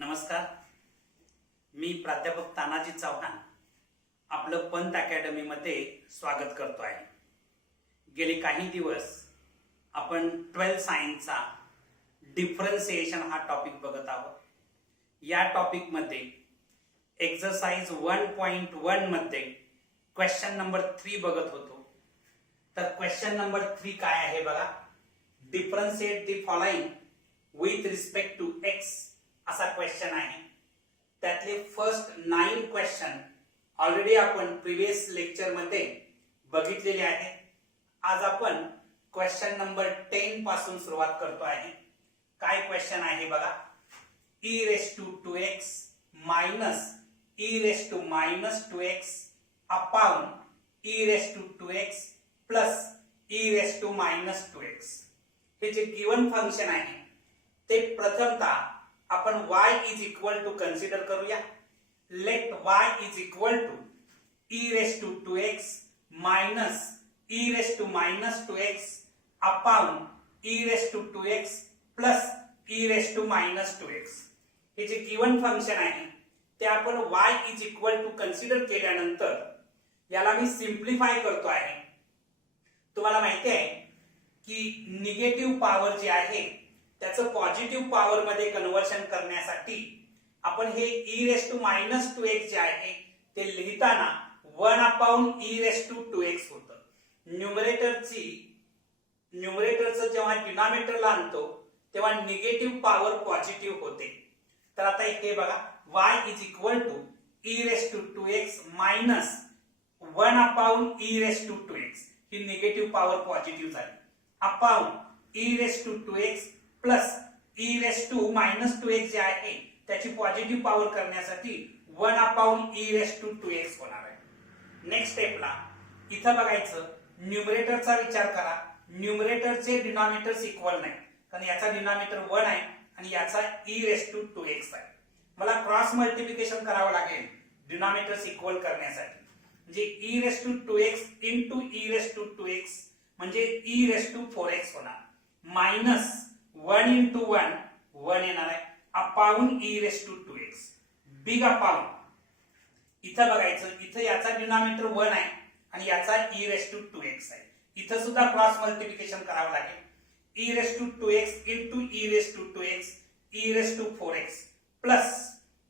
नमस्कार, मी प्राध्यापक तानाजी चव्हाण आपलं पंत अकॅडमी मध्ये स्वागत करतो आहे। गेले काही दिवस आपण 12 सायन्सचा डिफरन्सिएशन हा टॉपिक बघत आहोत। या टॉपिक मध्ये एक्सरसाइज 1.1 मध्ये क्वेश्चन नंबर 3 बघत होतो। तर क्वेश्चन नंबर 3 काय आहे बघा, differentiate the following with respect to x असा क्वेश्चन आहे। त्यातले फर्स्ट 9 क्वेश्चन ऑलरेडी आपण प्रीवियस लेक्चर मध्ये बघितलेले आहे। आज आपण क्वेश्चन नंबर 10 पासून सुरुवात करतो आहे। काय क्वेश्चन आहे बघा, e raised to 2x minus e raised to minus 2x upon e raised to 2x plus e raised to minus 2x हे जे गिवन फंक्शन आहे ते प्रथमतः आपण y is equal to consider करूया। Let y is equal to e raised to 2x minus e raised to minus 2x upon e raised to 2x plus e raised to minus 2x हे जे given function आहे ते आपण y is equal to consider केल्यानंतर याला मी सिंप्लिफाय करतो आहे। तुम्हाला माहिती आहे की निगेटिव्ह पॉवर जी आहे त्याचं पॉझिटिव्ह पॉवर मध्ये कन्वर्शन करण्यासाठी आपण हे e raised to minus 2x जे आहे ते लिहिताना 1 upon e raised to 2x होतं। न्यूमरेटरचं जेव्हा डिनॉमिनेटरला आणतो तेव्हा निगेटिव्ह पॉवर पॉझिटिव्ह होते। तर आता इथे बघा y is equal to e raised to 2x minus 1 upon e raised to 2x he negative power positive झाली upon e raised to 2x plus e raised to minus 2x जे आहे त्याची positive power करण्यासाठी 1 upon e raised to 2x होणार आहे। Next स्टेपला इथं बघायचं, न्यूमरेटरचा विचार करा। न्यूमरेटरचे डिनॉमिनेटर्स इक्वल नाही, कारण याचा डिनॉमिनेटर 1 आहे आणि याचा e raised to 2x आहे। मला क्रॉस मल्टिप्लिकेशन करावं लागेल डिनॉमिनेटर्स इक्वल करण्यासाठी, म्हणजे e raised to 2x into e raised to 2x म्हणजे e raised to 4x होणार, मायनस 1 into 1 येणार आहे upon e raised to 2x big upon इथं बघायचं, इथं याचा डिनॉमिनेटर 1 आहे आणि याचा e raised to 2x आहे। इथं सुद्धा क्रॉस मल्टिप्लिकेशन करावं लागेल। e raised to 2x into e raised to 2x e raised to 4x plus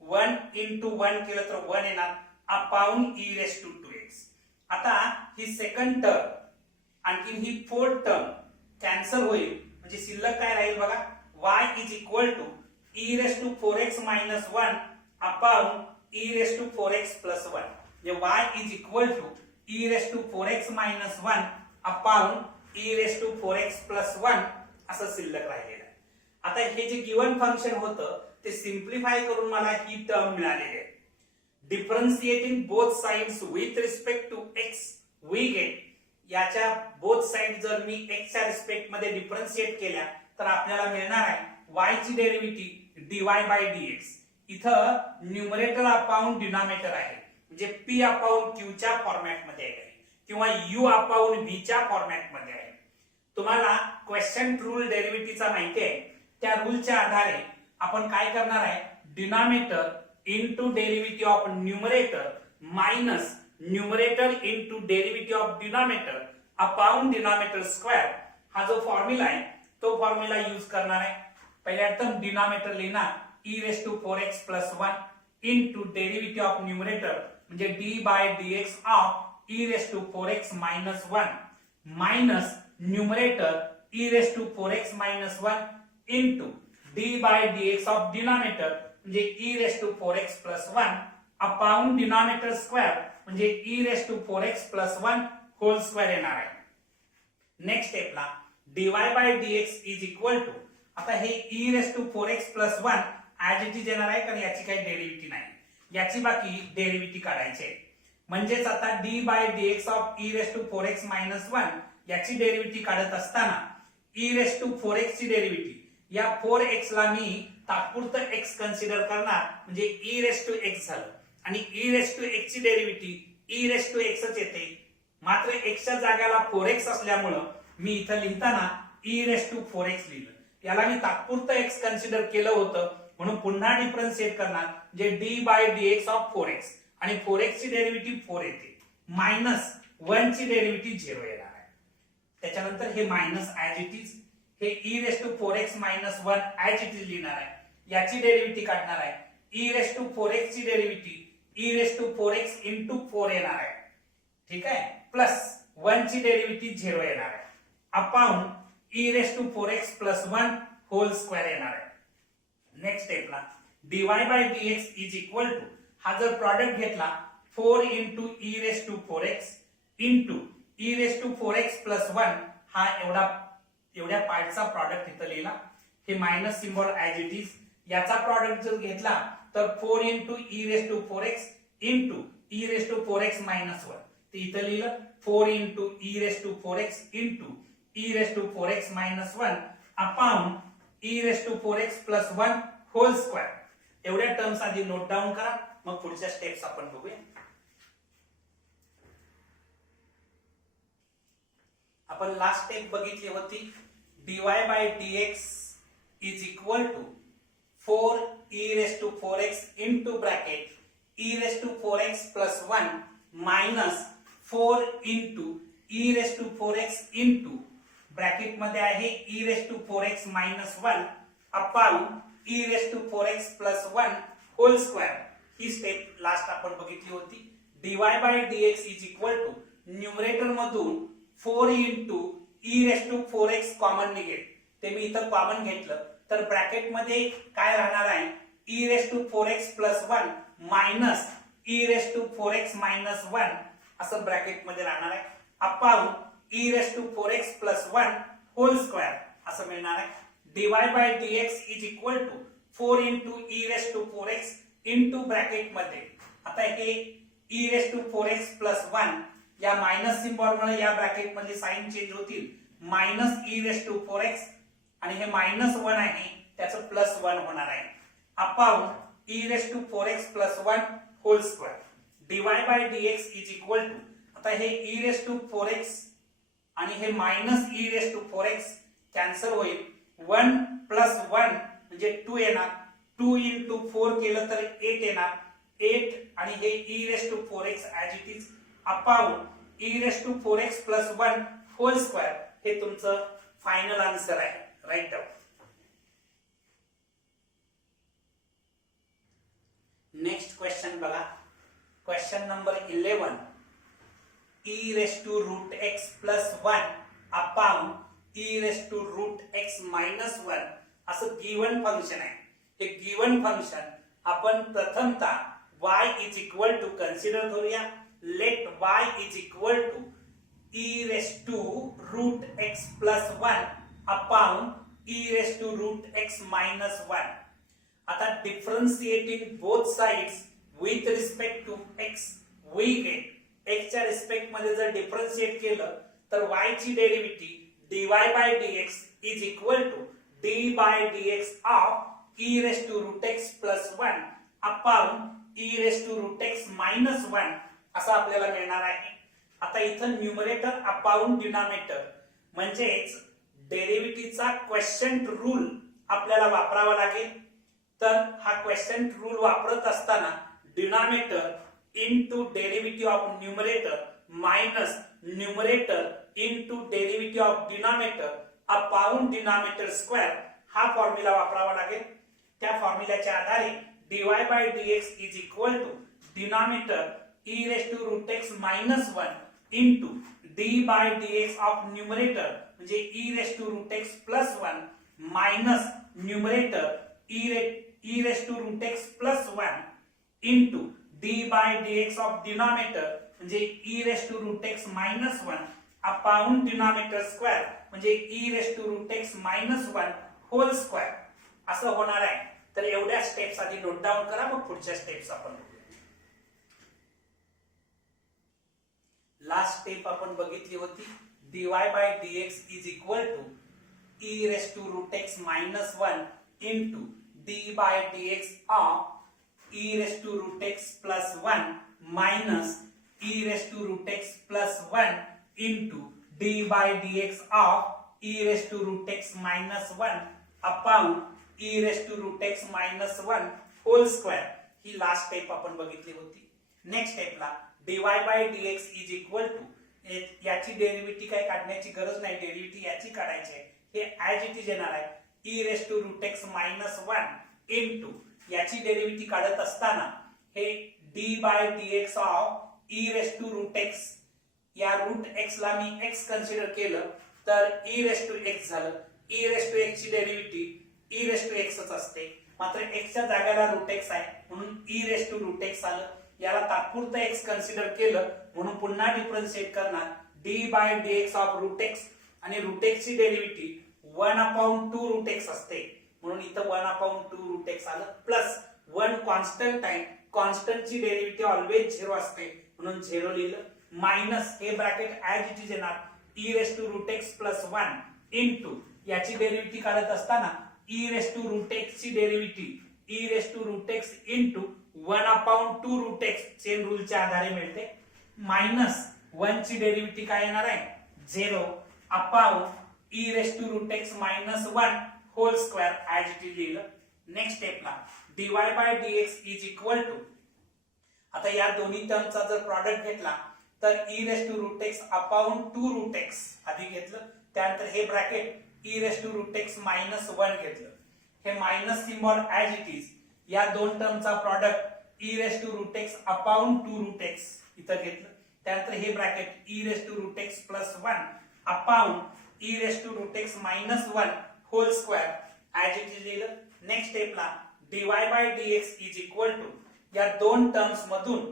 1 into 1 केलं तर 1 येणार upon e raised to 2x। आता ही सेकंड टर्म आणखी ही फोर्थ टर्म कॅन्सल होईल, म्हणजे शिल्लक काय राहील बघा, y is equal to e raised to 4x minus 1 upon e raised to 4x plus 1 म्हणजे y is equal to e raised to 4x minus 1 upon e raised to 4x plus 1 असं शिल्लक राहिलेलं आहे। आता हे जे गिवन फंक्शन होतं ते सिंप्लिफाय करून मला ही टर्म मिळालेली आहे। Differentiating both sides with respect to x we get, याच्या बोथ साइड जर मी x च्या रिस्पेक्ट मध्ये डिफरन्शिएट केल्या तर आपल्याला मिळणार आहे y ची डेरिव्हेटिव्ह dy by dx। इथं न्यूमरेटर अपॉन डिनॉमिनेटर आहे, म्हणजे p अपॉन q च्या फॉर्मॅट मध्ये आहे किंवा u अपॉन v च्या फॉर्मॅट मध्ये आहे। तुम्हाला क्वेश्चन रूल डेरिव्हेटिव्हचा माहिती आहे, त्या रूलच्या आधारे आपण काय करणार आहे, denominator into derivative of numerator minus numerator into derivative of denominator upon denominator square हा जो फॉर्म्युला आहे तो फॉर्म्युला यूज करणार आहे। पहिल्या टर्म डिनॉमिनेटर लिहिणार e raised to 4x plus 1 into derivative of numerator म्हणजे d by dx of e raised to 4x minus 1 minus numerator e raised to 4x minus 1 into d by dx of denominator म्हणजे e raised to 4x plus 1 upon denominator square म्हणजे e raised to 4x plus 1 whole square येणार आहे। Next स्टेपला dy by dx is equal to, आता हे e raised to 4x plus 1 as it is येणार आहे, कारण याची काही डेरिव्हेटिव्ह नाही, याची बाकी डेरिव्हेटिव्ह काढायची आहे। म्हणजेच आता d by dx of e raised to 4x minus 1 याची डेरिव्हेटिव्ह काढत असताना e raised to 4x ची डेरिव्हेटिव्ह या 4x ला मी तात्पुरतं x कन्सिडर करणार, म्हणजे e raised to x झालं आणि e raised to x ची derivative e raised to x च येते, मात्र x च्या जागेला 4x असल्यामुळे मी इथं लिहिताना e raised to 4x लिहिलं। याला मी तात्पुरतं x कन्सिडर केलं होतं, म्हणून पुन्हा डिफरन्शिएट करणार जे D bye dx of 4x आणि 4x ची डेरिव्हेटिव्ह 4 येते मायनस 1 ची डेरिव्हेटिव्ह 0 येणार आहे. त्याच्यानंतर हे मायनस ऍज इट इज हे e raise to 4x minus 1 as it is लिहिणार आहे. याची डेरिव्हेटिव्ह काढणार आहे e रेस टू 4x ची derivative e raise to 4x into 4 येणार आहे. ठीक आहे प्लस 1 ची डेरिव्हेटिव्ह 0 येणार आहे upon e raise to 4x plus 1 whole square येणार आहे. नेक्स्ट स्टेपला dy by dx is equal to हा जर प्रॉडक्ट घेतला 4 into e raise to 4x into e raise to 4x plus 1 हा एवढ्या पार्टचा प्रॉडक्ट इथं लिहिला. हे minus symbol as it is. याचा प्रॉडक्ट जर घेतला तर 4 into e raise to 4x into e raise to 4x minus 1 ते इथं लिहिलं 4 into e raise to 4x into e raise to 4x minus 1 upon e raise to 4x plus 1 whole square. एवढ्या terms आधी note down करा मग पुढच्या steps आपण बघूया. आपण लास्ट स्टेप बघितली होती dy by dx is equal to 4 e raise to 4x into bracket e raise to 4x plus 1 minus 4 into e raise to 4x into bracket मध्ये आहे e raise to 4x minus 1 upon e raise to 4x plus 1 whole square. ही step last आपण बघितली होती. dy by dx is equal to numerator मधून 4 into e raise to 4x common निघेल ते मी इथं कॉमन घेतलं तर ब्रॅकेट मध्ये काय राहणार आहे e raise to 4x plus 1 minus e raise to 4x minus 1 असं ब्रॅकेट मध्ये राहणार आहे upon e raise to 4x plus 1 whole square असं मिळणार आहे. dy by dx is equal to 4 into e raise to 4x into bracket मध्ये आता हे e raise to 4x plus 1 या मायनस सिम्बॉल मुळे या ब्रॅकेट मध्ये साइन चेंज होतील minus e raise to 4x आणि हे मायनस 1 आहे त्याचं प्लस 1 होणार आहे upon e raise to 4x plus 1 whole square. dy by dx is equal to आता हे e रेस टू 4x आणि हे minus e raise to 4x cancel होईल 1 प्लस 1 म्हणजे 2 येणार 2 इंटू 4 केलं तर 8 येणार 8 आणि हे e raise to 4x as it is upon e raise to 4x plus 1 whole square. हे तुमचं फायनल आन्सर आहे. Right down. नेक्स्ट क्वेश्चन बघा question number 11 e raise to root x plus 1 upon e raise to root x minus 1 असं given function आहे. हे given function आपण प्रथमतः y is equal to consider करूया. Let y is equal to e raise to root x plus 1 upon e raise to root x minus 1. आता differentiating both sides with respect to x we get x च्या respect मध्ये जर differentiate केलं तर y ची derivative dy by dx is equal to d by dx of e raise to root x plus 1 upon e raise to root x minus 1 असं आपल्याला मिळणार आहे. आता इथं न्यूमरेटर अपॉन डिनॉमिनेटर म्हणजेच डेरिव्हेटिव्हचा क्वेश्चंट रूल आपल्याला वापरावा लागेल. तर हा क्वेश्चंट रूल वापरत असताना denominator into derivative of numerator minus numerator into derivative of denominator upon denominator square हा फॉर्म्युला वापरावा लागेल. त्या फॉर्म्युल्याच्या आधारे dy by dx is equal to denominator e raise to root x minus 1 into d by dx of numerator म्हणजे e raise to root x plus 1 minus numerator e raise to root x plus 1 into d by dx of denominator म्हणजे e raise to root x minus 1 upon denominator square म्हणजे e raise to root x minus 1 whole square असं होणार आहे. तर एवढ्या steps आधी note down करा मग पुढच्या स्टेप्स आपण लास्ट स्टेप आपण बघितली होती dy by dx is equal to e raise to root x minus 1 into d by dx of e raise to root x plus 1 minus e raise to root x plus 1 into d by dx of e raise to root x minus 1 upon e raise to root x minus 1 whole square ही last step आपण बघितली होती. Next स्टेपला dy by dx is equal to, याची derivative काय काढण्याची गरज नाही, डेरिव्हेटिव्ह याची काढायची आहे. हे ऍज इट इज येणार आहे e raise to root x minus 1 into, याची डेरिव्हेटिव्ह काढत असताना हे d by dx of e raise to root x, या रूट एक्स ला मी एक्स कन्सिडर केलं तर ई रेस टू एक्स झालं. ई रेस टू एक्स ची डेरिव्हेटिव्ह ई रेस टू एक्सच असते, मात्र एक्सच्या जागेला रूट एक्स आहे म्हणून e raise to root x आलं. याला तात्पुरतं एक्स कन्सिडर केलं म्हणून पुन्हा डिफरन्शिएट करणार d by dx of root x, आणि रूट एक्स ची डेरिव्हेटिव्ह 1/2 रूट एक्स असते म्हणून इथं 1/2 रूट एक्स आलं, प्लस 1 कॉन्स्टंट आहे, कॉन्स्टंट ची डेरिव्हेटिव्ह ऑलवेज 0 असते म्हणून 0 लिहिलं, मायनस हे ब्रॅकेट ऍज इट इज येणार e raise to root x plus 1 into, याची डेरिव्हेटिव्ह काढत असताना e raise to root x ची derivative e raise to root x into 1/2 root x chain रूलच्या आधारे मिळते, मायनस 1 ची डेरिव्हेटिव्ह काय येणार आहे 0 upon e raise to root x minus 1 whole square as it is लिहिलं. नेक्स्ट स्टेपला dy by dx is equal to, आता या दोन्ही टर्मचा जर प्रॉडक्ट घेतला तर e raise to root x upon 2 root x आधी घेतलं, त्यानंतर हे bracket e raise to root x minus 1 घेतलं, हे minus symbol as it is, या दोन टर्मचा product e raise to root x upon 2 root x इथं घेतलं, त्यानंतर हे bracket e raise to root x plus 1 upon e raise to root x minus 1 whole square as it is लिहिलं. Next स्टेपला dy by dx is equal to, या दोन terms मधून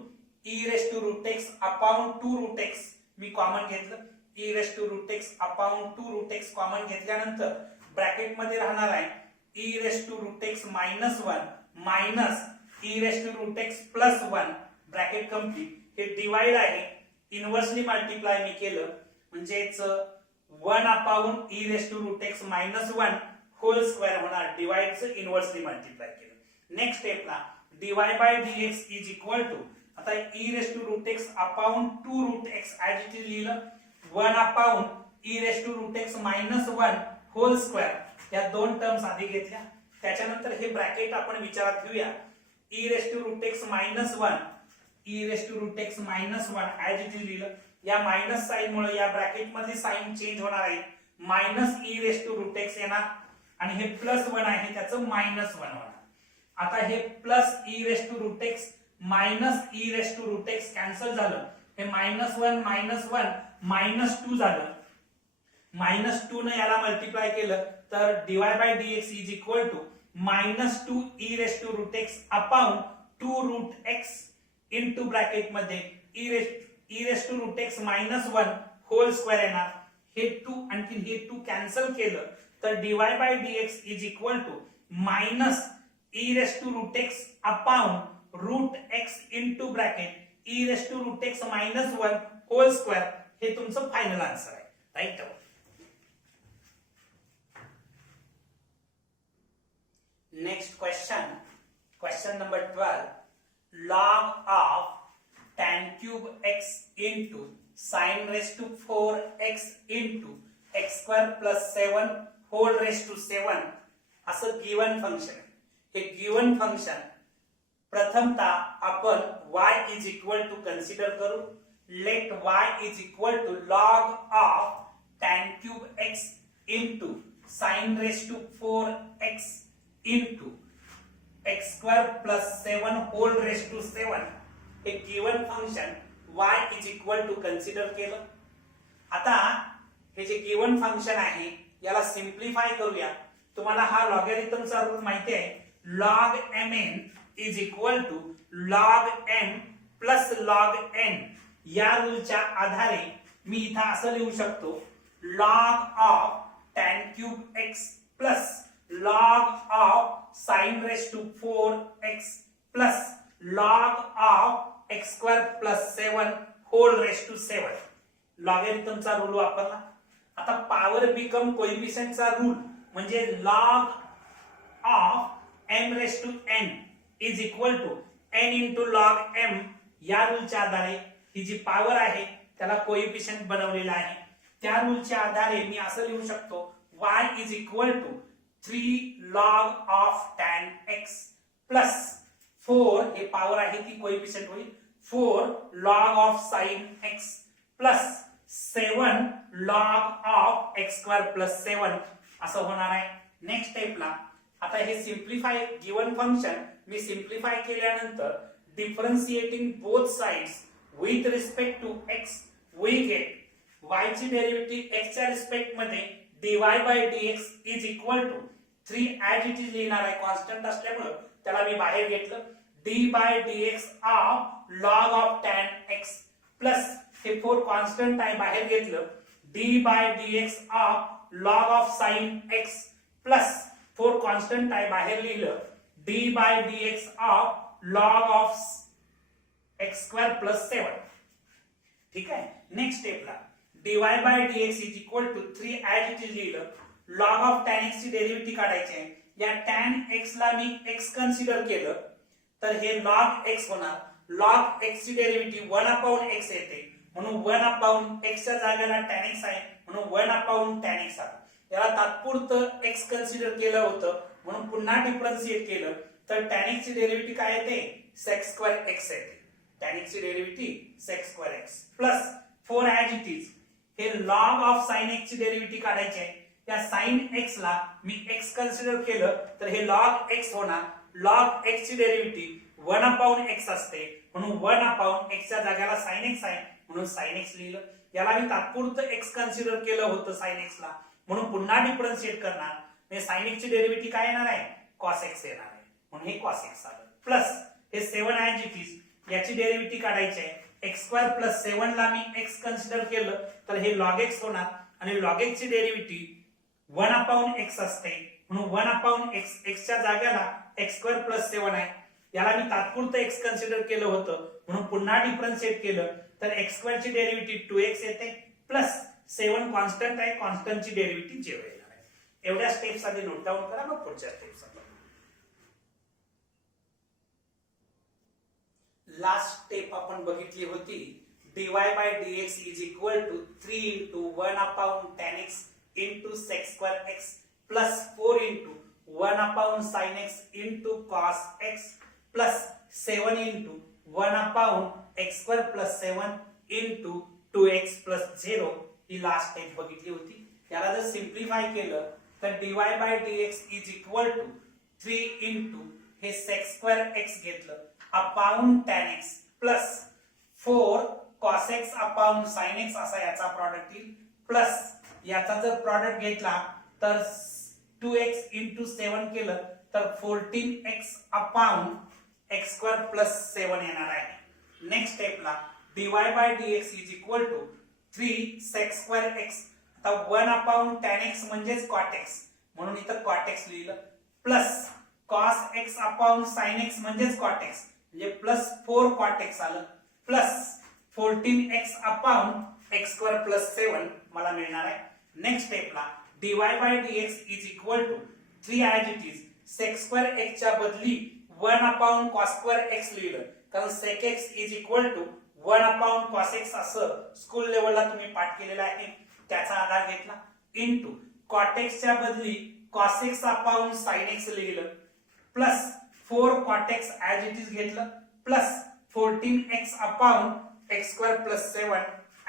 e raise to root x upon 2 root x मी common घेतलं, e raise to root x upon 2 root x common घेतल्यानंतर bracket मध्ये राहणार आहे e raise to root x minus 1 minus e raise to root x plus 1 bracket complete. हे divide आहे, inversely multiply मी केलं म्हणजेच 1 upon e raise to root x minus 1 whole square होणार, डिवाइडचं इनव्हर्सली मल्टिप्लाय केलं. नेक्स्ट स्टेपला dy by dx is equal to, आता e raise to root x upon 2 root x as it is लिहिलं, 1 upon e raise to root x minus 1 whole square, या दोन terms आधी घेतल्या, त्याच्यानंतर हे ब्रॅकेट आपण विचारात घेऊया e raise to root x minus 1, e raise to root x minus 1 as it is लिहिलं, या मायनस साइन मुळे या ब्रॅकेट मध्ये साइन चेंज होणार आहे, minus e raise to root x येणार आणि हे प्लस 1 आहे त्याचं मायनस 1 होणार. आता हे plus e raise to root x minus e raise to root x cancel झालं, हे मायनस 1 मायनस 2 झालं, मायनस 2 ने याला मल्टिप्लाय केलं तर dy by dx is equal to minus 2 e raise to root x upon 2 root x into bracket मध्ये e raise to root x minus 1 whole square येणार, हे 2 आणखी हे 2 कॅन्सल केलं तर dy by dx is equal to minus e raise to root x upon root x into bracket e raise to root x minus 1 whole square, हे तुमचं final answer आहे. Right. Next question, question number 12, log of tan cube x into sin raised to 4x into x square plus 7 whole raised to 7 असं given function आहे. हे given function प्रथमतः आपण y is equal to consider करू. Let y is equal to log of tan cube x into sin raised to 4x into x square plus 7 whole raised to 7 हे given function y is equal to consider केलं. आता हे जे given function आहे याला सिंप्लिफाय करूया. तुम्हाला हा लॉगॅरिथमचा रूल माहिती आहे, log mn is equal to log m plus log n. या रूलच्या आधारे मी इथं असं लिहू शकतो log of tan cube x plus log of sin raised to 4x plus log of x square plus 7 whole raised to 7. लॉगॅरिथमचा rule वापरला. आता power become कोएफिशिएंटचा rule म्हणजे log of m raised to n is equal to n into log m. या रूलच्या आधारे ही जी power आहे त्याला coefficient बनवलेला आहे. त्या रूलच्या आधारे मी असं लिहू शकतो y is equal to 3 log of tan x plus 4 हे पॉवर आहे ती कोएफिशिएंट होईल 4 log of sin x plus 7 log of x square plus 7 असं होणार आहे. नेक्स्ट स्टेपला आता हे सिम्प्लिफाय गिवन फंक्शन मी सिम्प्लिफाय केल्यानंतर differentiating both sides with respect to x we get y ची डेरिव्हेटिव्ह x च्या रिस्पेक्ट मध्ये dy by dx is equal to 3 as it is लिहिणार आहे कॉन्स्टंट असल्यामुळे त्याला मी बाहेर घेतलं d by dx of log of tan x plus हे 4 कॉन्स्टंट आहे बाहेर घेतलं d by dx of log of sin x plus 4 constant आहे बाहेर लिहिलं d by dx of log of x square plus 7. ठीक आहे. नेक्स्ट स्टेपला dy by dx is equal to 3 as it is लिहिलं log of tan x ची derivative काढायची आहे. या tan x ला मी x कन्सिडर केलं तर हे log x होणार. log x ची डेरिव्हेटिव्ह 1 अपॉन x येते म्हणून 1 अपॉन x च्या जागेला tan x आहे म्हणून 1 अपॉन tan x आलं. याला तात्पुरतं x कन्सिडर केलं होतं म्हणून पुन्हा डिफरन्शिएट केलं तर tan x ची डेरिव्हेटिव्ह काय येते sec स्क्वेअर x येते. tan x ची derivative sec square x plus 4 as it is हे log ऑफ sin x ची डेरिव्हेटिव्ह काढायची आहे. या sin x ला मी x कन्सिडर केलं तर हे log x होणार. log x ची डेरिव्हेटिव्ह 1 अपॉन x असते म्हणून 1 अपॉन x च्या जागेला sin x आहे म्हणून sin x लिहिलं. याला मी तात्पुरतं x कन्सिडर केलं होतं sin x ला म्हणून पुन्हा डिफरन्शिएट करणार. म्हणजे sin x ची डेरिव्हेटिव्ह काय येणार आहे cos x येणार आहे म्हणून हे cos x आलं. प्लस हे 7 ऍज इट इज याची डेरिव्हेटिव्ह काढायची आहे. x स्क्वेअर प्लस 7 ला मी x कन्सिडर केलं तर हे log x होणार आणि log x ची डेरिव्हेटिव्ह 1 अपॉन x असते म्हणून 1 अपॉन x x च्या जागेला x स्क्वेअर प्लस 7 आहे. याला मी तात्पुरतं x कन्सिडर केलं होतं म्हणून पुन्हा डिफरन्शिएट केलं तर x स्क्वेअर ची डेरिव्हेटिव्ह 2x येते प्लस 7 कॉन्स्टंट आहे कॉन्स्टंटची डेरिव्हेटिव्ह 0 येणार आहे. एवढ्या स्टेप्स आधी नोट डाऊन करा मग पुढच्या स्टेप्स लास्ट स्टेप आपण बघितली होती dy by dx is equal to 3 into 1 upon tan x into sec square x plus 4 into 1 upon sin x into cos x plus 7 into 1 upon x square plus 7 into 2x plus 0 he last step बघितली होती. याला जर simplify केलं तर dy by dx is equal to 3 into हे sec square x घेतलं upon tan x plus 4 cos x upon sin x असा याचा प्रॉडक्ट येईल प्लस याचा जर प्रॉडक्ट घेतला तर 2x into 7 केलं तर 14x upon x square plus 7 येणार आहे. नेक्स्ट स्टेपला dy by dx is equal to 3 sec square x आता 1 अपॉन tan x म्हणजेच cot x म्हणून इथं cot x लिहिलं plus cos x upon sin x म्हणजेच cot x म्हणजे प्लस 4 cot x आलं plus 14x upon x square plus 7 मला मिळणार आहे. नेक्स्ट स्टेपला dy by dx is equal to 3 as it is sec square x च्या बदली 1 अपॉन cos स्क्वेअर x लिहिलं कारण sec x is equal to 1 upon cos x असं school लेवलला तुम्ही पाठ केलेला आहे त्याचा आधार घेतला इनटू cot x च्या बदली cos x upon sin x लिहिलं plus 4 cot x as it is घेतलं plus 14x upon x square plus 7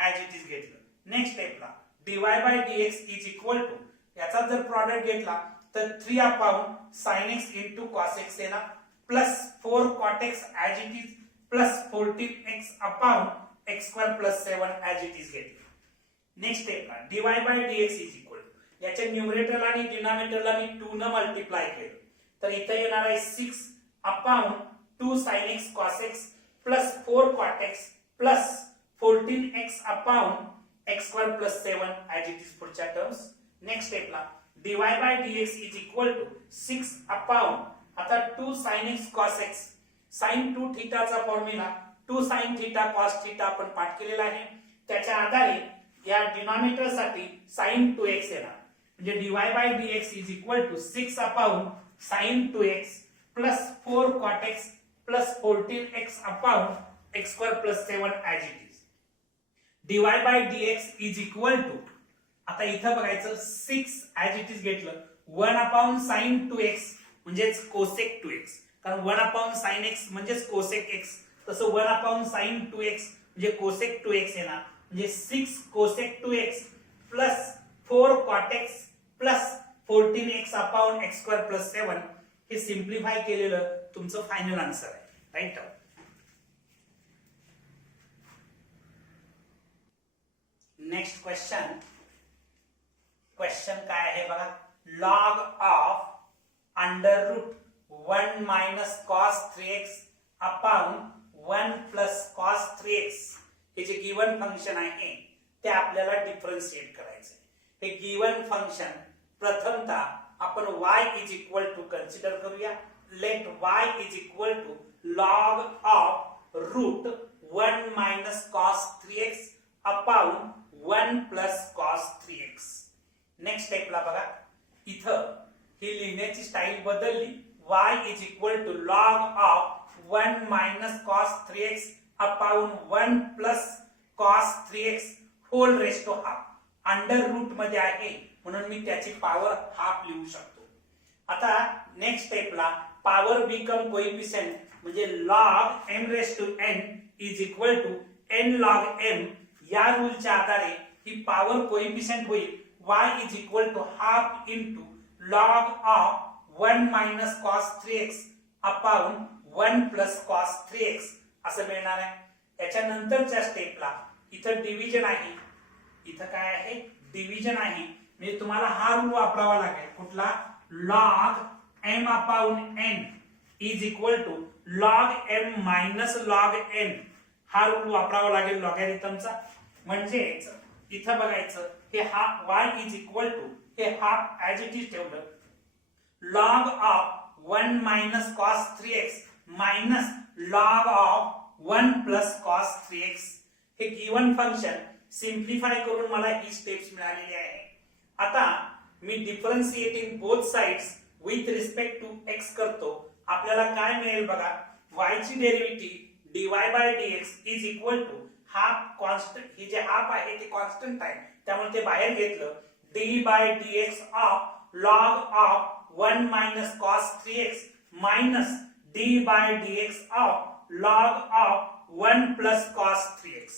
as it is घेतलं. नेक्स्ट स्टेपला dy by dx is equal to याचा जर प्रॉडक्ट घेतला तर 3 upon sin x into cos x येणार plus 4 cot x as it is plus 14x upon x square plus 7 as it is घेतलं. Next स्टेपला dy by dx is equal to याच्या न्यूमरेटरला आणि डिनॉमिनेटरला मी 2 न मल्टिप्लाय केलं तर इथे येणार आहे 6 upon 2 sin x cos x plus 4 cot x plus 14x upon x square plus 7 as it is पुढच्या टर्म्स. नेक्स्ट स्टेपला dy by dx is equal to 6 upon आता 2 sin x cos x sin 2 थीटाचा formula 2 sin theta cos थीटा आपण पाठ केलेला आहे त्याच्या आधारे या डिनॉमिनेटर साठी sin 2x येणार म्हणजे dy by dx is equal to 6 upon sin 2x plus 4 cot x plus 14x upon x square plus 7 as it is. dy by dx is equal to आता इथं बघायचं 6 ऍज इट इज घेतलं 1/sin 2x म्हणजेच cosec 2x, कारण 1/sin x म्हणजेच cosec x, तसं 1/sin 2x म्हणजे cosec 2x येणार, म्हणजे 6 cosec 2x plus 4 cot x plus 14x upon x² plus 7 हे सिम्प्लिफाय केलेलं तुमचं फायनल आन्सर आहे. राईट. नेक्स्ट क्वेश्चन काय आहे बघा. Log of under root 1 minus cos 3x upon 1 plus cos 3x हे जे गिवन फंक्शन आहे ते आपल्याला डिफरन्शिएट करायचं आहे. हे गिवन फंक्शन प्रथमतः आपण y is equal to consider करूया. Let y is equal to log of root 1 minus cos 3x upon 1 plus cos 3x. Next स्टेपला बघा, इथं ही लिहिण्याची स्टाईल बदलली. y is equal to log of 1 minus cos 3x upon 1 plus cos 3x whole raised to half. Under root मध्ये आहे म्हणून मी त्याची पॉवर हाफ लिहू शकतो. आता नेक्स्ट स्टेपला पॉवर बिकम कोएफिशिएंट म्हणजे log m raised to n is equal to n log m. या रूलच्या आधारे ही पॉवर कोएफिशिएंट होईल y is equal to half into log of 1 minus cos 3x upon 1 plus cos 3x असं मिळणार आहे. याच्यानंतरच्या स्टेपला इथं डिव्हिजन आहे, इथं काय आहे डिव्हिजन आहे, म्हणजे तुम्हाला हा रूल वापरावा लागेल. कुठला? Log m upon n is equal to log m minus log n. हा रूल वापरावा लागेल लॉगॅरिथमचा. म्हणजेच इथं बघायचं हे half y is equal to हे हाफ ऍज इट इज ठेवलं log of 1 minus cos 3x minus log of 1 plus cos 3x. हे गिवन फंक्शन सिम्प्लिफाय करून मला ही स्टेप्स मिळालेली आहे. आता मी differentiating both sides with respect to x करतो. आपल्याला काय मिळेल बघा, y ची derivative dy by dx is equal to half constant, हे जे हाफ आहे ते कॉन्स्टंट आहे त्यामुळे ते बाहेर घेतलं. d by dx of log of 1 minus cos 3x minus d by dx of log of 1 plus cos 3x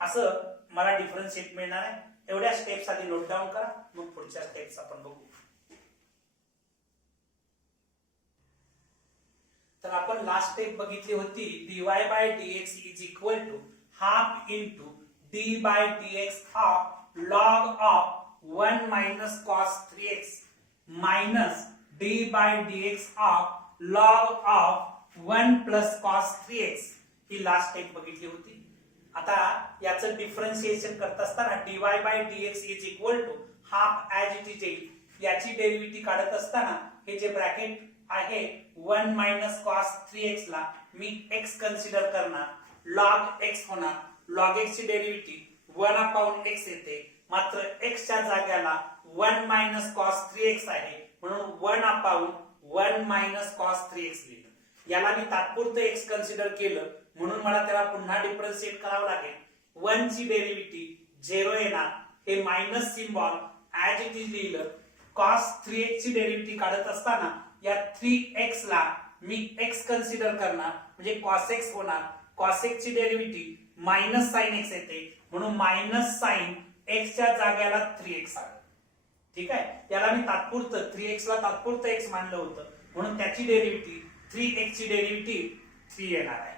असं मला डिफरन्शिएट मिळणार आहे. एवढ्या स्टेप्स आधी नोट डाऊन करा, मग पुढच्या स्टेप्स आपण बघू. तर आपण लास्ट स्टेप बघितली होती dy by dx is equal to half into d by dx of log of 1 minus cos 3x minus d by dx of log of 1 plus cos 3x ही लास्ट स्टेप बघितली होती. आता याचं differentiation करत असताना dy by dx is equal to half as it is येईल. याची derivative काढत असताना हे जे ब्रॅकेट आहे 1 मायनस कॉस 3x ला मी x कन्सिडर करणार, लॉग x होणार. लॉग x ची डेरिव्हेटिव्ह 1 अपॉन x येते, मात्र x च्या जाग्याला 1 मायनस कॉस 3x आहे म्हणून 1 अपॉन 1 मायनस कॉस 3x लिहिलं. याला मी तात्पुरतं x कन्सिडर केलं म्हणून मला त्याला पुन्हा डिफरन्शिएट करावं लागेल. 1 ची डेरिव्हेटिव्ह 0 येणार, हे minus symbol as it is लिहिलं. कॉस 3x ची डेरिव्हेटिव्ह काढत असताना या 3x ला मी x कन्सिडर करणार म्हणजे cos x होणार. cos x ची डेरिव्हेटिव्ह मायनस sin x येते म्हणून मायनस sin x च्या जाग्याला 3x आलं. ठीक आहे, याला मी तात्पुरतं 3x ला तात्पुरतं x मानलं होतं म्हणून त्याची डेरिव्हेटिव्ह 3x ची डेरिव्हेटिव्ह 3 येणार आहे.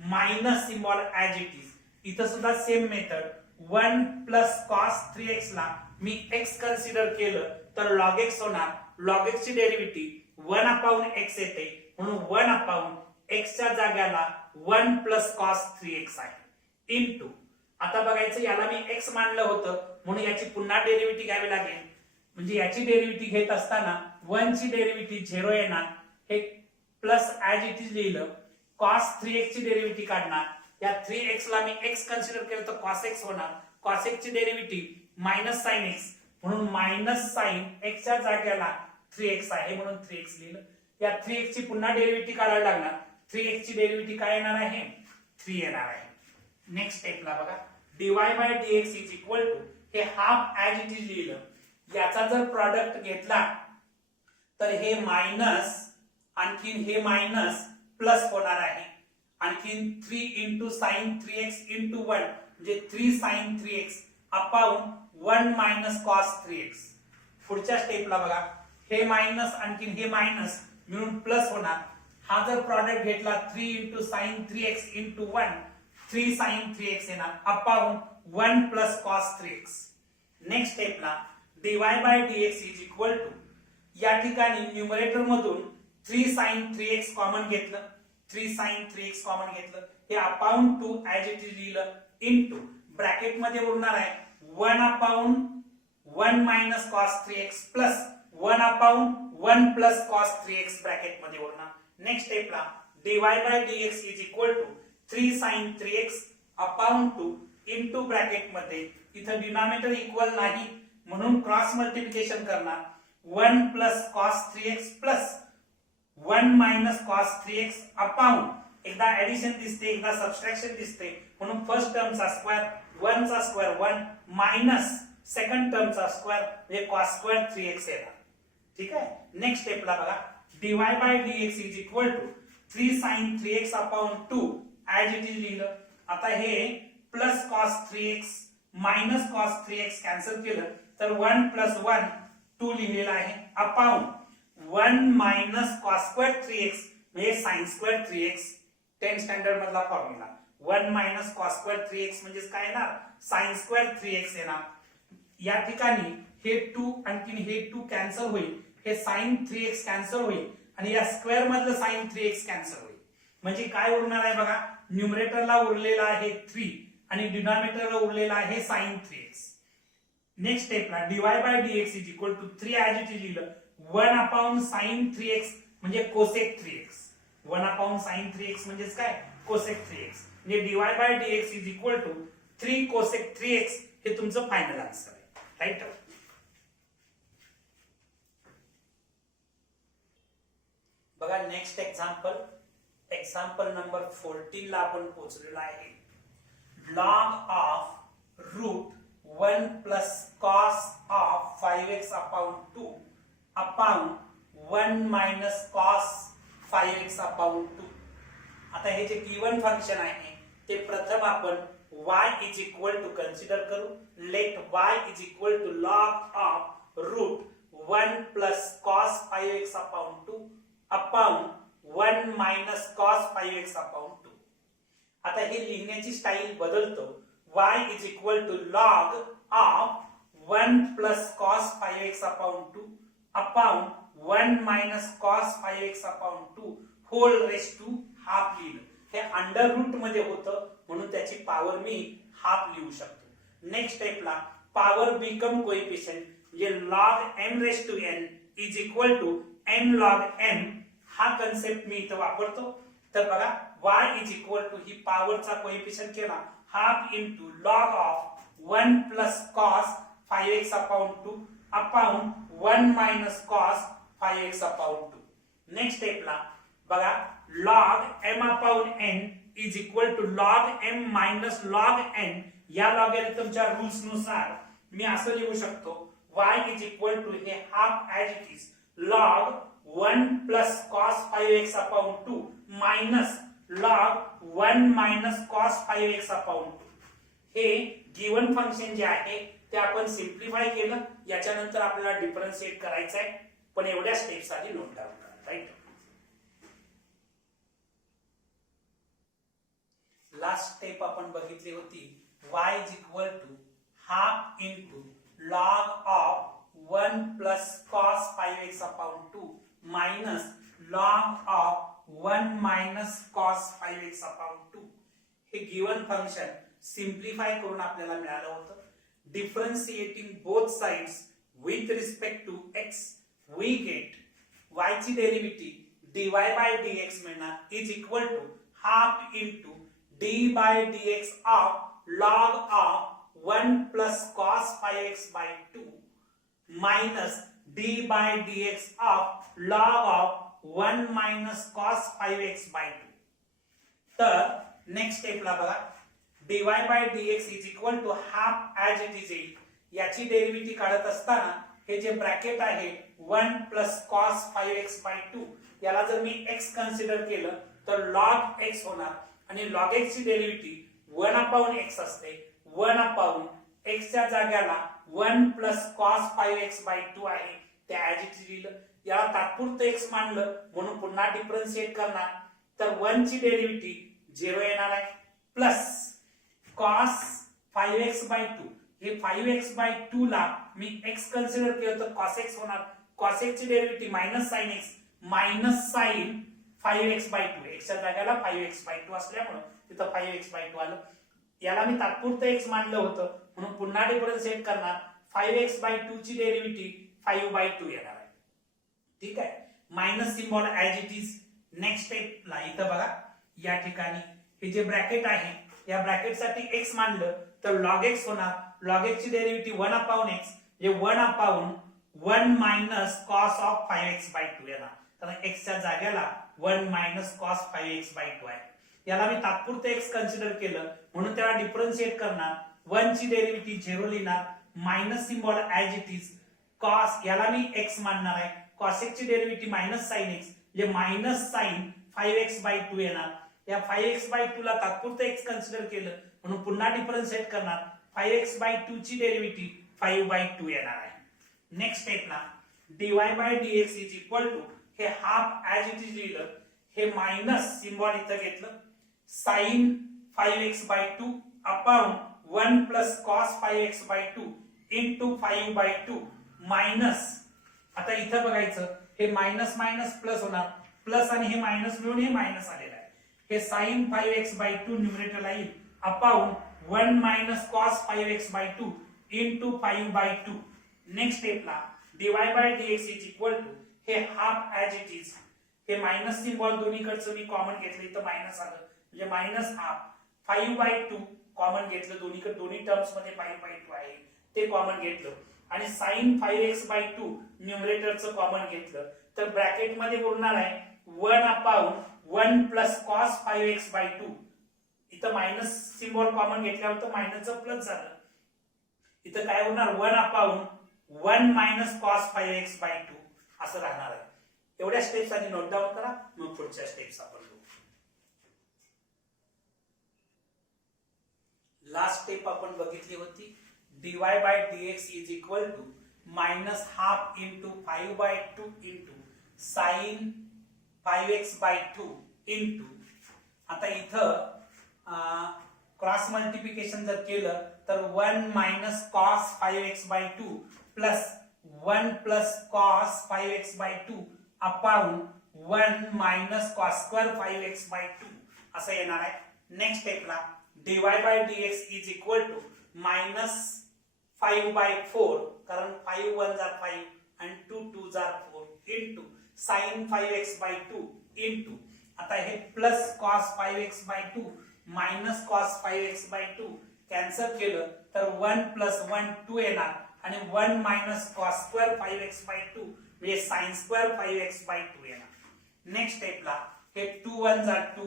Minus symbol as it is. इथं सुद्धा same method 1 plus cos 3x ला मी x कन्सिडर केलं तर log x होणार. log x ची डेरिव्हेटिव्ह 1 अपॉन x येते म्हणून 1 अपॉन x च्या जाग्याला 1 प्लस कॉस 3x आहे इनटू. आता बघायचं याला मी x मानलं होतं म्हणून याची पुन्हा डेरिव्हेटिव्ह घ्यावी लागेल. म्हणजे याची डेरिव्हेटिव्ह घेत असताना 1 ची डेरिव्हेटिव्ह 0 येणार, हे प्लस ऍज इट इज लिहिलं. cos 3x ची डेरिव्हेटिव्ह काढणार, या 3x ला मी x कन्सिडर केलं तर cos x होणार. cos x ची डेरिव्हेटिव्ह मायनस sin x म्हणून मायनस sin x च्या जाग्याला 3x आहे म्हणून 3x लिहिलं. या 3x ची पुन्हा डेरिव्हेटिव्ह काढायला लागणार. 3x ची डेरिव्हेटिव्ह काय येणार आहे? 3 येणार आहे. नेक्स्ट स्टेपला बघा dy by dx is equal to हे हाफ ऍज इट इज लिहिलं. याचा जर प्रॉडक्ट घेतला तर हे मायनस आणखीन हे मायनस प्लस होणार आहे. आणखीन 3 इंटू साइन 3x इंटू 1 म्हणजे 3 sine 3x upon 1 minus cos 3x. पुढच्या स्टेपला बघा, हे मायनस आणखीन हे मायनस मिळून प्लस होणार. हा जर प्रॉडक्ट घेतला 3 into sine 3x into 1 3 sine 3x येणार upon 1 plus cos 3x. Next स्टेपला dy by dx is equal to, या ठिकाणी न्यूमरेटर मधून 3 साइन 3x कॉमन घेतलं, 3 साइन 3x कॉमन घेतलं, हे अपॉन 2 ऍज इट इज लिहिलं इंटू ब्रॅकेट मध्ये उरणार आहे 1 upon 1 minus cos 3x plus 1 upon 1 plus cos 3x bracket मध्ये उरणार. नेक्स्ट स्टेपला dy by dx is equal to 3 sine 3x upon 2 into bracket मध्ये इथं डिनॉमिनेटर इक्वल नाही म्हणून क्रॉस मल्टिप्लिकेशन करणार 1 plus cos 3x plus 1 minus cos 3x upon, एकदा addition दिसते एकदा सबट्रॅक्शन दिसते म्हणून फर्स्ट टर्मचा स्क्वेअर 1 चा स्क्वेअर 1 मायनस सेकंड टर्मचा स्क्वेअर म्हणजे कॉस स्क्वेअर 3x येणार. ठीक आहे. नेक्स्ट स्टेपला बघा, dy by dx is equal to 3 sine 3x upon 2 as it is लिहिलं. आता हे plus cos 3x minus cos 3x cancel केलं तर 1 प्लस 1 2 लिहिलेला आहे upon 1 minus cos square 3x म्हणजे साइन स्क्वेअर 3x. 10 स्टँडर्ड मधला formula 1 minus cos square 3x म्हणजे काय येणार, साइन स्क्वेअर 3x येणार. या ठिकाणी हे 2 आणखीन हे 2 कॅन्सल होईल, हे साइन 3x कॅन्सल होईल आणि या स्क्वेअर मधलं साइन 3x कॅन्सल होईल. म्हणजे काय उरणार आहे बघा, न्यूमरेटरला उरलेला आहे 3 आणि डिनॉमिनेटरला उरलेला आहे साइन 3x. नेक्स्ट स्टेपला dy by dx is equal to 3 as it is लिहिलं 1 अपॉन साइन 3x म्हणजे cosec 3x. 1 upon sine 3x म्हणजे काय, कोसेक 3x. म्हणजे dy by dx is equal to 3 cosec 3x हे तुमचं फायनल आन्सर आहे. Right. बघा नेक्स्ट एक्झाम्पल नंबर 14 ला आपण पोहोचलेलो आहे. Log of root 1 plus cos of 5x upon 2 upon 1 minus cos 5x upon 2. आता हे जे गिवन फंक्शन आहे ते प्रथम आपण y is equal to consider करू. Let y is equal to log of root 1 plus cos 5x upon 2 upon 1 minus cos 5x upon 2. आता हे लिहिण्याची स्टाईल बदलतो. y is equal to log of 1 plus cos 5x upon 2 upon 1 minus cos 5x upon 2 whole raise to half लिहिलं. हे under root मध्ये होतं म्हणून त्याची पॉवर मी हाफ लिहू शकतो. नेक्स्ट स्टेपला पॉवर बिकम कोएफिशिएंट म्हणजे log m raise to n is equal to m log m. हा कन्सेप्ट मी इथं वापरतो. तर बघा y इज इक्वल टू ही पॉवरचा कोएफिशिएंट केला half into log of 1 plus cos 5x upon 2 upon 1 minus cos 5x upon 2. Next स्टेपला बघा log m upon n is equal to log m minus log n. या लॉगॅरिथमच्या rules नुसार मी असं लिहू शकतो y इज इक्वल टू हे half as it is log 1 plus cos 5x upon 2 minus log 1 minus cos 5x upon 2. हे given function जे आहे ते आपण सिम्प्लिफाय केलं. याच्यानंतर आपल्याला डिफरन्शिएट करायचं आहे पण एवढ्या स्टेप्स आधी नोट डाऊन करा. राईट. लास्ट स्टेप आपण बघितली होती y is equal to half into log of 1 plus cos 5x upon 2 minus log of 1 minus cos 5x upon 2. हे गिवन फंक्शन सिम्प्लिफाय करून आपल्याला मिळालं होतं. Differentiating both sides with respect to x we get y ची derivative dy by dx मिळणार is equal to half into d by dx of log of 1 plus cos 5x by 2 minus d by dx of log of 1 minus cos 5x by 2. तर next स्टेपला बघा dy by dx is equal to half as it is येईल. याची derivative काढत असताना हे जे bracket आहे 1 प्लस कॉस 5x/2 याला जर मी x कन्सिडर केलं तर log x होणार आणि log x ची डेरिव्हेटिव्ह 1/x असते. 1/x च्या जाग्याला 1 प्लस कॉस 5x/2 आहे ते ऍज इट इज लिहिलं. याला तात्पुरतं x मानलं म्हणून पुन्हा डिफरन्शिएट करणार तर 1 ची डेरिव्हेटिव्ह 0 येणार आहे प्लस कॉस 5x/2 हे 5x/2 ला मी x कन्सिडर केलं तर cos x होणार. cos x ची derivative minus sin x minus sin 5x/2 x च्या जाग्याला 5x/2 असल्यामुळे तिथं 5x/2 आलं. याला मी तात्पुरतं x मानलं होतं म्हणून पुन्हा डिफरन्शिएट करणार 5x/2 ची डेरिव्हेटिव्ह 5/2 येणार आहे. ठीक आहे. Minus symbol as it is. Next स्टेपला इथं बघा या ठिकाणी हे जे ब्रॅकेट आहे या ब्रॅकेट साठी x मानलं तर log x होणार. log x ची डेरिव्हेटिव्ह 1/x जे 1/1 मायनस कॉस ऑफ 5x/2 येणार. तर x च्या जाग्याला 1 मायनस कॉस 5x/2 आहे. याला मी तात्पुरतं x कन्सिडर केलं म्हणून त्याला डिफरन्शिएट करणार. 1 ची डेरिव्हेटिव्ह 0 लिहिणार minus symbol as it is. Cos याला मी x मानणार आहे. cos x ची डेरिव्हेटिव्ह मायनस sin x जे मायनस sin 5x/2 येणार. या 5x/2 ला तात्पुरतं x कन्सिडर केलं म्हणून पुन्हा डिफरन्शिएट करणार 5x/2 ची डेरिव्हेटिव्ह 5/2 येणार आहे. नेक्स्ट स्टेपला dy/dx इज इक्वल टू हे हाफ ऍज इट इज लिहिलं हे मायनस सिम्बॉल इथं घेतलं sin 5x/2 upon 1 plus cos 5x/2 into 5/2 minus. आता इथं बघायचं हे मायनस मायनस प्लस होणार प्लस आणि हे मायनस मिळून हे मायनस आलेलं आहे. हे sin 5x/2 न्यूमरेटरला येईल upon 1 minus cos 5x/2 into 5/2. Next स्टेपला dy/dx इज इक्वल टू हे हाफ ऍज इट इज हे मायनस सिम्बॉल दोन्हीकडचं मी कॉमन घेतलं इथं मायनस आलं म्हणजे मायनस हाफ 5/2 कॉमन घेतलं दोन्ही टर्म्स मध्ये 5/2 आहे ते कॉमन घेतलं आणि sin 5x/2 न्यूमरेटरचं कॉमन घेतलं तर ब्रॅकेट मध्ये उरणार आहे 1/1 प्लस cos 5x/2. इथं मायनस सिम्बॉल कॉमन घेतल्यावर तर मायनसचं प्लस झालं. इथं काय होणार 1/1 मायनस cos 5x/2 असं राहणार आहे. एवढ्या स्टेप्स आधी नोट डाऊन करा मग पुढच्या स्टेप्स आपण बघू. लास्ट स्टेप आपण बघितली होती dy/dx is equal to minus half into 5/2 into sin 5x/2 into. आता इथं क्रॉस मल्टिप्लिकेशन जर केलं तर 1 minus cos 5x/2 plus 1 plus cos 5x/2 upon 1 minus cos square 5x/2 असं येणार आहे. नेक्स्ट स्टेपला dy/dx is equal to minus 5/4 कारण 5 1 जार 5 आणि 2 2 जार 4 इंटू sin 5x/2 इंटू. आता हे plus cos 5x/2 minus cos 5x/2 cancel केलं तर 1 प्लस 1 2 येणार आणि 1 मायनस cos स्क्वेअर 5x/2 म्हणजे sin स्क्वेअर 5x/2 येणार. नेक्स्ट स्टेपला हे 2 1 जार 2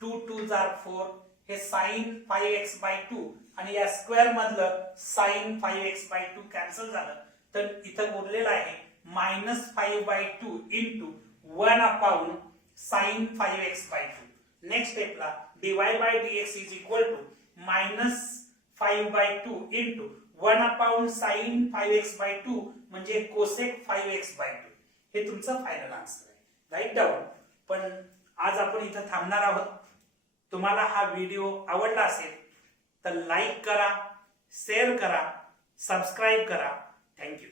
2 2 जार 4 हे sin 5x/2 आणि या स्क्वेअर मधलं sin 5x/2 कॅन्सल झालं तर इथं उरलेलं आहे minus 5/2 into 1 upon sin 5x/2. Next स्टेपला dy/dx is equal to minus 5/2 into 1 upon sin 5x/2 म्हणजे कोसेक 5x/2. हे तुमचं फायनल आन्सर आहे. Right down. पण आज आपण इथं थांबणार आहोत. तुम्हाला हा व्हिडिओ आवडला असेल तर लाईक करा, शेअर करा, सबस्क्राईब करा. थँक्यू.